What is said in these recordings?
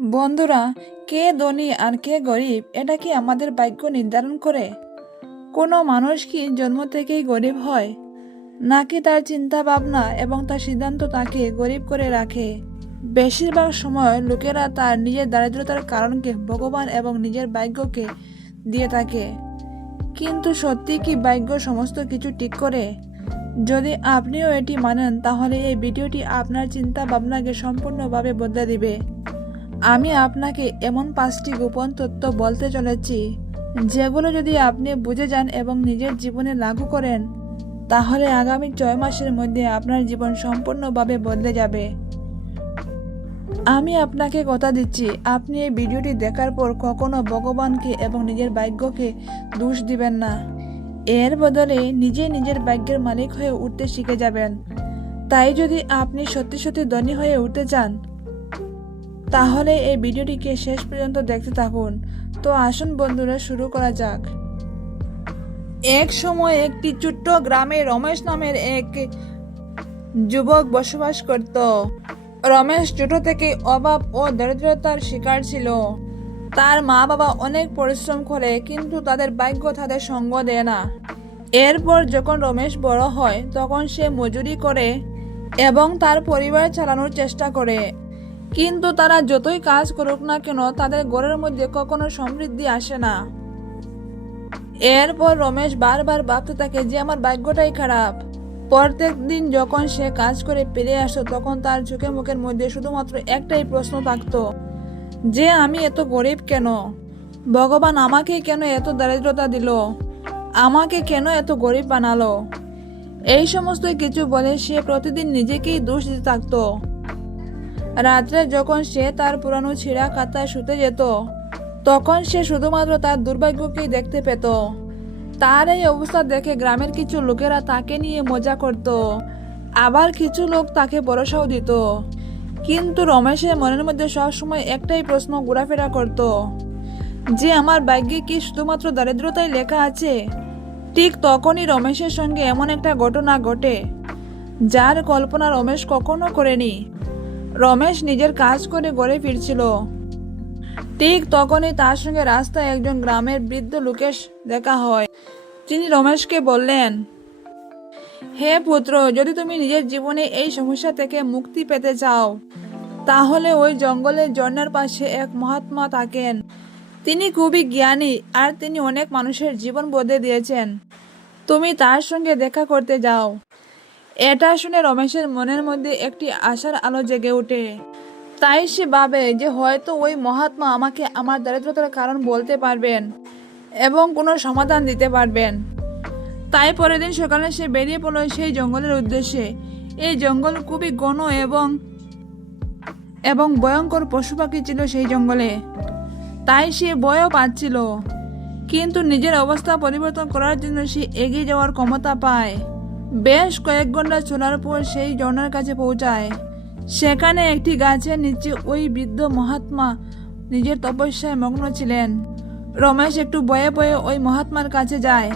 বন্ধুরা, কে ধনী আর কে গরিব, এটা কি আমাদের ভাগ্য নির্ধারণ করে? কোনো মানুষ কি জন্ম থেকেই গরিব হয়? নাকি তার চিন্তা ভাবনা এবং তার সিদ্ধান্ত তাকে গরিব করে রাখে? বেশিরভাগ সময় লোকেরা তার নিজের দারিদ্রতার কারণকে ভগবান এবং নিজের ভাগ্যকে দিয়ে থাকে। কিন্তু সত্যি কি ভাগ্য সমস্ত কিছু ঠিক করে? যদি আপনিও এটি মানেন, তাহলে এই ভিডিওটি আপনার চিন্তা ভাবনাকে সম্পূর্ণভাবে বদলে দিবে। আমি আপনাকে এমন পাঁচটি গোপন তথ্য বলতে চলেছি, যেগুলো যদি আপনি বুঝে যান এবং নিজের জীবনে লাগু করেন, তাহলে আগামী ছয় মাসের মধ্যে আপনার জীবন সম্পূর্ণভাবে বদলে যাবে। আমি আপনাকে কথা দিচ্ছি, আপনি এই ভিডিওটি দেখার পর কখনো ভগবানকে এবং নিজের ভাগ্যকে দোষ দিবেন না। এর বদলে নিজে নিজের ভাগ্যের মালিক হয়ে উঠতে শিখে যাবেন। তাই যদি আপনি সত্যি সত্যি ধনী হয়ে উঠতে চান তাহলে এই ভিডিওটিকে শেষ পর্যন্ত দেখতে থাকুন। তো আসুন বন্ধুরা, শুরু করা যাক। এক সময় একটি ছোট্ট গ্রামে রমেশ নামের এক যুবক বসবাস করত। রমেশ ছোট থেকে অভাব ও দরিদ্রতার শিকার ছিল। তার মা বাবা অনেক পরিশ্রম করে, কিন্তু তাদের ভাগ্য তাদের সঙ্গ দেয় না। এরপর যখন রমেশ বড় হয়, তখন সে মজুরি করে এবং তার পরিবার চালানোর চেষ্টা করে। কিন্তু তারা যতই কাজ করুক না কেন, তাদের ঘরের মধ্যে কখনো সমৃদ্ধি আসে না। এরপর রমেশ বারবার ভাবতে থাকে যে, আমার ভাগ্যটাই খারাপ। প্রত্যেক দিন যখন সে কাজ করে পেরে আসতো, তখন তার চোখে মুখের মধ্যে শুধুমাত্র একটাই প্রশ্ন থাকতো, যে আমি এত গরিব কেন? ভগবান আমাকে কেন এত দারিদ্রতা দিল? আমাকে কেন এত গরিব বানালো? এই সমস্ত কিছু বলে সে প্রতিদিন নিজেকেই দোষ দিতে থাকতো। রাত্রে যখন সে তার পুরানো ছিঁড়া খাতায় শুতে যেত, তখন সে শুধুমাত্র তার দুর্ভাগ্যকেই দেখতে পেত। তার এই অবস্থা দেখে গ্রামের কিছু লোকেরা তাকে নিয়ে মজা করত। আবার কিছু লোক তাকে ভরসাও দিত। কিন্তু রমেশের মনের মধ্যে সবসময় একটাই প্রশ্ন ঘোরাফেরা করত, যে আমার ভাগ্যে কি শুধুমাত্র দারিদ্রতাই লেখা আছে? ঠিক তখনই রমেশের সঙ্গে এমন একটা ঘটনা ঘটে, যার কল্পনা রমেশ কখনো করেনি। রমেশ নিজের কাজ করে ঘরে ফিরছিল। ঠিক তখনই তার সঙ্গে রাস্তায় একজন গ্রামের বৃদ্ধ লোকেশ দেখা হয়। তিনি রমেশকে বললেন, হে পুত্র, যদি তুমি নিজের জীবনে এই সমস্যা থেকে মুক্তি পেতে চাও, তাহলে ওই জঙ্গলের ঝর্ণার পাশে এক মহাত্মা থাকেন। তিনি খুবই জ্ঞানী আর তিনি অনেক মানুষের জীবন বদলে দিয়েছেন। তুমি তার সঙ্গে দেখা করতে যাও। এটা শুনে রমেশের মনের মধ্যে একটি আশার আলো জেগে ওঠে। তাই সে ভাবে যে হয়তো ওই মহাত্মা আমাকে আমার দারিদ্রতার কারণ বলতে পারবেন এবং কোনো সমাধান দিতে পারবেন। তাই পরের দিন সকালে সে বেরিয়ে পড়ল সেই জঙ্গলের উদ্দেশ্যে। এই জঙ্গল খুবই ঘন এবং এবং ভয়ঙ্কর পশু পাখি ছিল সেই জঙ্গলে। তাই সে ভয়ও পাচ্ছিল। কিন্তু নিজের অবস্থা পরিবর্তন করার জন্য সে এগিয়ে যাওয়ার ক্ষমতা পায়। বেশ কয়েক ঘণ্টা চলার পর সেই ঝর্ণার কাছে পৌঁছায়। সেখানে একটি গাছের নিচে ওই বৃদ্ধ মহাত্মা নিজের তপস্যায় মগ্ন ছিলেন। রমেশ একটু বয়ে বয়ে ওই মহাত্মার কাছে যায়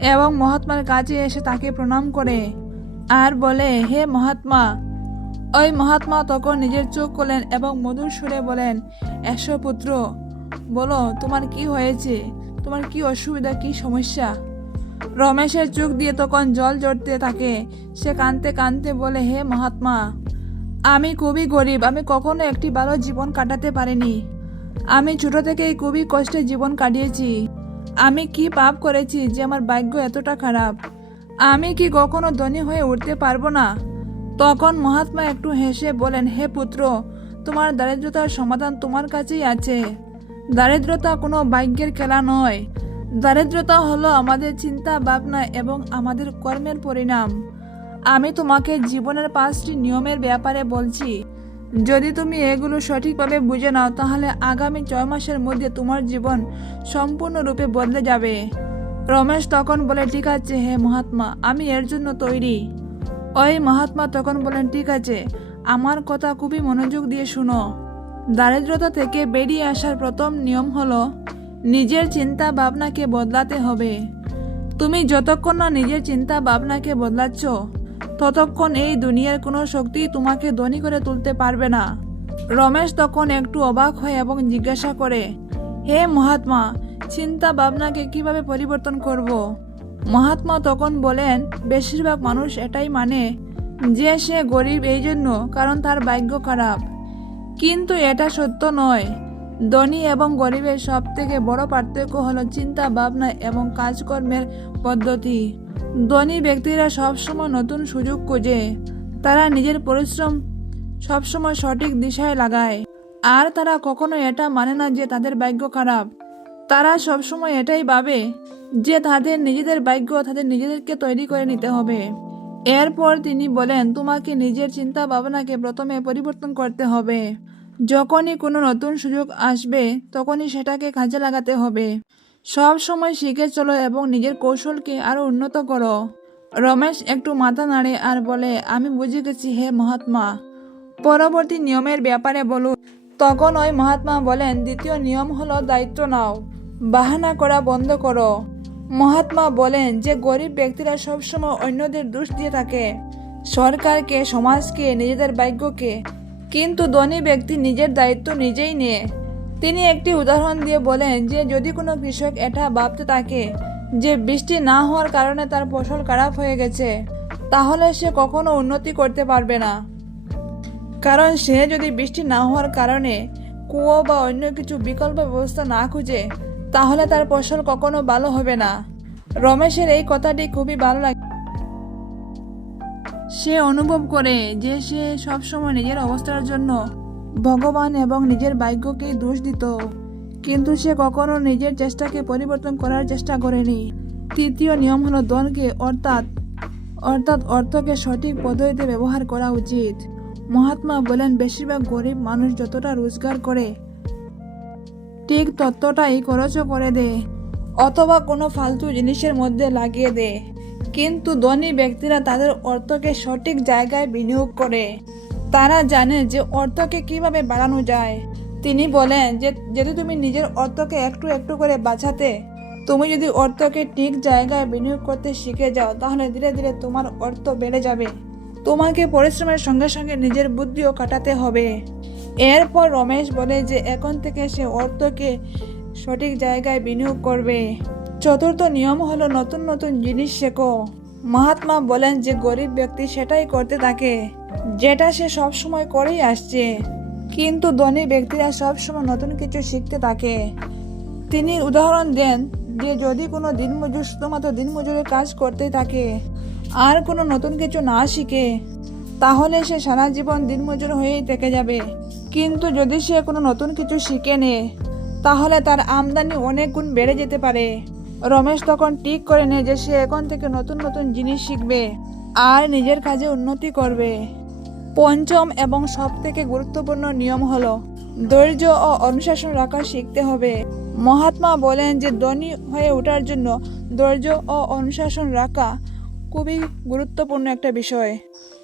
এবং মহাত্মার কাছে এসে তাকে প্রণাম করে আর বলে, হে মহাত্মা। ওই মহাত্মা তখন নিজের চোখ করলেন এবং মধুর সুরে বলেন, এসো পুত্র, বলো তোমার কি হয়েছে? তোমার কি অসুবিধা, কি সমস্যা? রমেশের চোখ দিয়ে তখন জল জড়তে থাকে। সে কানতে কানতে বলে, হে মহাত্মা, আমি খুবই গরিব, আমি কখনো একটি ভালো জীবন কাটাতে পারিনি। আমি ছোট থেকেই খুবই কষ্টে জীবন কাটিয়েছি। আমি কি পাপ করেছি যে আমার ভাগ্য এতটা খারাপ? আমি কি কখনো ধনী হয়ে উঠতে পারব না? তখন মহাত্মা একটু হেসে বলেন, হে পুত্র, তোমার দারিদ্রতার সমাধান তোমার কাছেই আছে। দারিদ্রতা কোনো ভাগ্যের খেলা নয়। দারিদ্রতা হলো আমাদের চিন্তা, ভাবনা এবং আমাদের কর্মের পরিণাম। আমি তোমাকে জীবনের পাঁচটি নিয়মের ব্যাপারে বলছি। যদি তুমি এগুলো সঠিকভাবে বুঝে নাও, তাহলে আগামী ছয় মাসের মধ্যে তোমার জীবন সম্পূর্ণরূপে বদলে যাবে। রমেশ তখন বলে, ঠিক আছে, হে মহাত্মা, আমি এর জন্য তৈরি। ওই মহাত্মা, তখন বলেন, ঠিক আছে, আমার কথা খুবই মনোযোগ দিয়ে শুনো। দারিদ্রতা থেকে বেরিয়ে আসার প্রথম নিয়ম হলো নিজের চিন্তা ভাবনাকে বদলাতে হবে। তুমি যতক্ষণ না নিজের চিন্তা ভাবনাকে বদলাচ্ছ, ততক্ষণ এই দুনিয়ার কোনো শক্তি তোমাকে ধনী করে তুলতে পারবে না। রমেশ তখন একটু অবাক হয় এবং জিজ্ঞাসা করে, হে মহাত্মা চিন্তা ভাবনাকে কীভাবে পরিবর্তন করব। মহাত্মা তখন বলেন, বেশিরভাগ মানুষ এটাই মানে যে সে গরিব এই জন্য কারণ তার ভাগ্য খারাপ। কিন্তু এটা সত্য নয়। ধনী এবং গরিবের সব থেকে বড় পার্থক্য হলো চিন্তা, ভাবনা এবং কাজকর্মের পদ্ধতি। ধনী ব্যক্তিরা সবসময় নতুন সুযোগ খোঁজে। তারা নিজের পরিশ্রম সবসময় সঠিক দিশায় লাগায়। আর তারা কখনো এটা মানে না যে তাদের ভাগ্য খারাপ। তারা সবসময় এটাই ভাবে যে তাদের নিজেদের ভাগ্য তাদের নিজেদেরকে তৈরি করে নিতে হবে। এরপর তিনি বলেন, তোমাকে নিজের চিন্তা ভাবনাকে প্রথমে পরিবর্তন করতে হবে। যখনই কোনো নতুন সুযোগ আসবে, তখনই সেটাকে কাজে লাগাতে হবে। সব সময় শিখে চলো এবং নিজের কৌশলকে আরও উন্নত করো। রমেশ একটু মাথা নাড়ে আর বলে, আমি বুঝে গেছি হে মহাত্মা। পরবর্তী নিয়মের ব্যাপারে বলুন তখন ওই মহাত্মা বলেন, দ্বিতীয় নিয়ম হলো দায়িত্ব নাও। বাহানা করা বন্ধ করো। মহাত্মা বলেন যে, গরিব ব্যক্তিরা সবসময় অন্যদের দোষ দিয়ে থাকে। সরকারকে, সমাজকে, নিজেদের ভাগ্যকে কিন্তু ধনী ব্যক্তি নিজের দায়িত্ব নিজেই নিয়ে। তিনি একটি উদাহরণ দিয়ে বলেন যে, যদি কোনো কৃষক এটা ভাবতে থাকে যে বৃষ্টি না হওয়ার কারণে তার ফসল খারাপ হয়ে গেছে, তাহলে সে কখনো উন্নতি করতে পারবে না। কারণ সে যদি বৃষ্টি না হওয়ার কারণে কুয়ো বা অন্য কিছু বিকল্প ব্যবস্থা না খুঁজে, তাহলে তার ফসল কখনো ভালো হবে না। রমেশের এই কথাটি খুবই ভালো লাগে সে অনুভব করে যে সে সবসময় নিজের অবস্থার জন্য ভগবান এবং নিজের ভাগ্যকেই দোষ দিত। কিন্তু সে কখনো নিজের চেষ্টাকে পরিবর্তন করার চেষ্টা করেনি। তৃতীয় নিয়ম হলো দলকে অর্থাৎ অর্থাৎ অর্থকে সঠিক পদ্ধতিতে ব্যবহার করা উচিত। মহাত্মা বলেন, বেশিরভাগ গরিব মানুষ যতটা রোজগার করে, ঠিক ততটাই খরচও করে দেয় অথবা কোনো ফালতু জিনিসের মধ্যে লাগিয়ে দেয় কিন্তু ধনী ব্যক্তিরা তাদের অর্থকে সঠিক জায়গায় বিনিয়োগ করে। তারা জানে যে অর্থকে কীভাবে বাড়ানো যায়। তিনি বলেন যে, যদি তুমি নিজের অর্থকে একটু একটু করে বাঁচাতে, তুমি যদি অর্থকে ঠিক জায়গায় বিনিয়োগ করতে শিখে যাও, তাহলে ধীরে ধীরে তোমার অর্থ বেড়ে যাবে। তোমাকে পরিশ্রমের সঙ্গে সঙ্গে নিজের বুদ্ধিও কাটাতে হবে। এরপর রমেশ বলে যে, এখন থেকে সে অর্থকে সঠিক জায়গায় বিনিয়োগ করবে। চতুর্থ নিয়ম হলো নতুন নতুন জিনিস শেখো। মহাত্মা বলেন যে গরিব ব্যক্তি সেটাই করতে থাকে, যেটা সে সবসময় করেই আসছে। কিন্তু ধনী ব্যক্তিরা সবসময় নতুন কিছু শিখতে থাকে। তিনি উদাহরণ দেন যে যদি কোনো দিনমজুর শুধুমাত্র দিনমজুরের কাজ করতে থাকে, আর কোনো নতুন কিছু না শিখে, তাহলে সে সারা জীবন দিনমজুর হয়েই থেকে যাবে। কিন্তু যদি সে কোনো নতুন কিছু শিখে নেয়, তাহলে তার আমদানি অনেক গুণ বেড়ে যেতে পারে। রমেশ তখন ঠিক করে নেয় যে সে এখন থেকে নতুন নতুন জিনিস শিখবে আর নিজের কাজে উন্নতি করবে। পঞ্চম এবং সব থেকে গুরুত্বপূর্ণ নিয়ম হলো, ধৈর্য ও অনুশাসন রাখা শিখতে হবে। মহাত্মা বলেন যে, ধনী হয়ে ওঠার জন্য ধৈর্য ও অনুশাসন রাখা খুবই গুরুত্বপূর্ণ একটা বিষয়।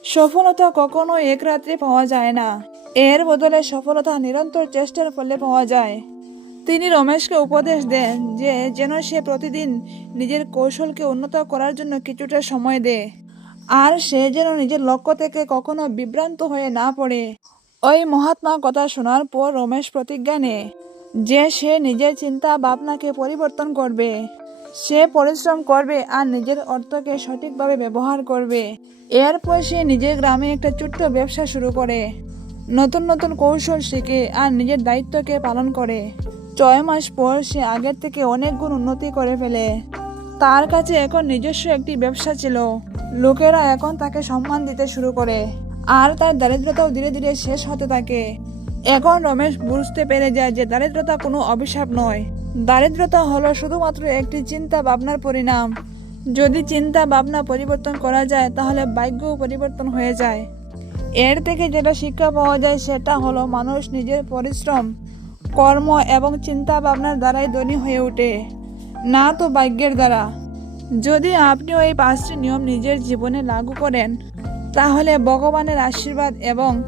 সফলতা কখনো এক রাত্রে পাওয়া যায় না। এর বদলে সফলতা নিরন্তর চেষ্টার ফলে পাওয়া যায়। তিনি রমেশকে উপদেশ দেন যে, যেন সে প্রতিদিন নিজের কৌশলকে উন্নত করার জন্য কিছুটা সময় দেয় আর সে যেন নিজের লক্ষ্য থেকে কখনো বিভ্রান্ত হয়ে না পড়ে। ওই মহাত্মা কথা শোনার পর রমেশ প্রতিজ্ঞা নেয় যে, সে নিজের চিন্তা ভাবনাকে পরিবর্তন করবে। সে পরিশ্রম করবে আর নিজের অর্থকে সঠিকভাবে ব্যবহার করবে। এরপর সে নিজের গ্রামে একটা ছোট্ট ব্যবসা শুরু করে। নতুন নতুন কৌশল শিখে আর নিজের দায়িত্বকে পালন করে। ছয় মাস পর সে আগের থেকে অনেক গুণ উন্নতি করে ফেলে। তার কাছে এখন নিজস্ব একটি ব্যবসা ছিল। লোকেরা এখন তাকে সম্মান দিতে শুরু করে। আর তার দারিদ্রতাও ধীরে ধীরে শেষ হতে থাকে। এখন রমেশ বুঝতে পেরে যায় যে দারিদ্রতা কোনো অভিশাপ নয়। দারিদ্রতা হলো শুধুমাত্র একটি চিন্তা ভাবনার পরিণাম। যদি চিন্তা ভাবনা পরিবর্তন করা যায়, তাহলে ভাগ্যও পরিবর্তন হয়ে যায়। এর থেকে যেটা শিক্ষা পাওয়া যায়, সেটা হলো মানুষ নিজের পরিশ্রম কর্ম এবং চিন্তা ভাবনার দ্বারাই ধনী হয়ে ওঠে। না তো ভাগ্যের দ্বারা। যদি আপনিও এই পাঁচটি নিয়ম নিজের জীবনে লাগু করেন, তাহলে ভগবানের আশীর্বাদ এবং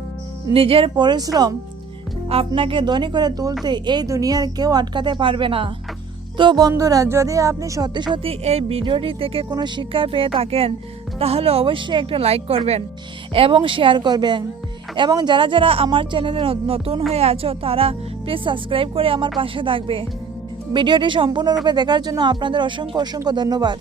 নিজের পরিশ্রম আপনাকে ধনী করে তুলতে এই দুনিয়ার কেউ আটকাতে পারবে না। তো বন্ধুরা, যদি আপনি সত্যি সত্যি এই ভিডিওটি থেকে কোনো শিক্ষা পেয়ে থাকেন, তাহলে অবশ্যই একটা লাইক করবেন এবং শেয়ার করবেন। এবং যারা যারা আমার চ্যানেলে নতুন হয়ে আছো, তারা প্লিজ সাবস্ক্রাইব করে আমার পাশে থাকবে। ভিডিওটি সম্পূর্ণরূপে দেখার জন্য আপনাদের অসংখ্য অসংখ্য ধন্যবাদ।